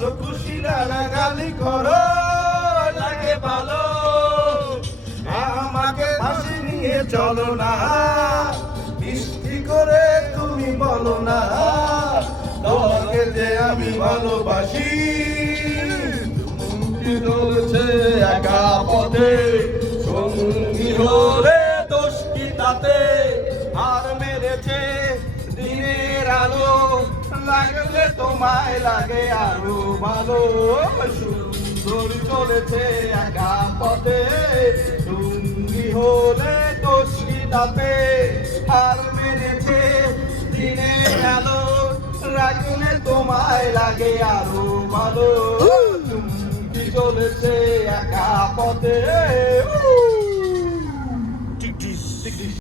যত খুশি নানা গালি করো লাগে ভালো, আমাকে পাশে নিয়ে চলো না, মিষ্টি করে তুমি বলো না তোমাকে যে আমি ভালোবাসি। তুমি চলছে একা পথে, সঙ্গী হলে দোষ কি তাতে, আর মেরেছে দিনের আলো, লাগলে তোমায় লাগে আরো ভালো। সুন্দর চলেছে একা পথে, সঙ্গী হলে দোষ কি তাতে, আর মেরেছে দিনের আলো, লাগলে তোমায় লাগে আরো ভালো। চলেছে একা পথে।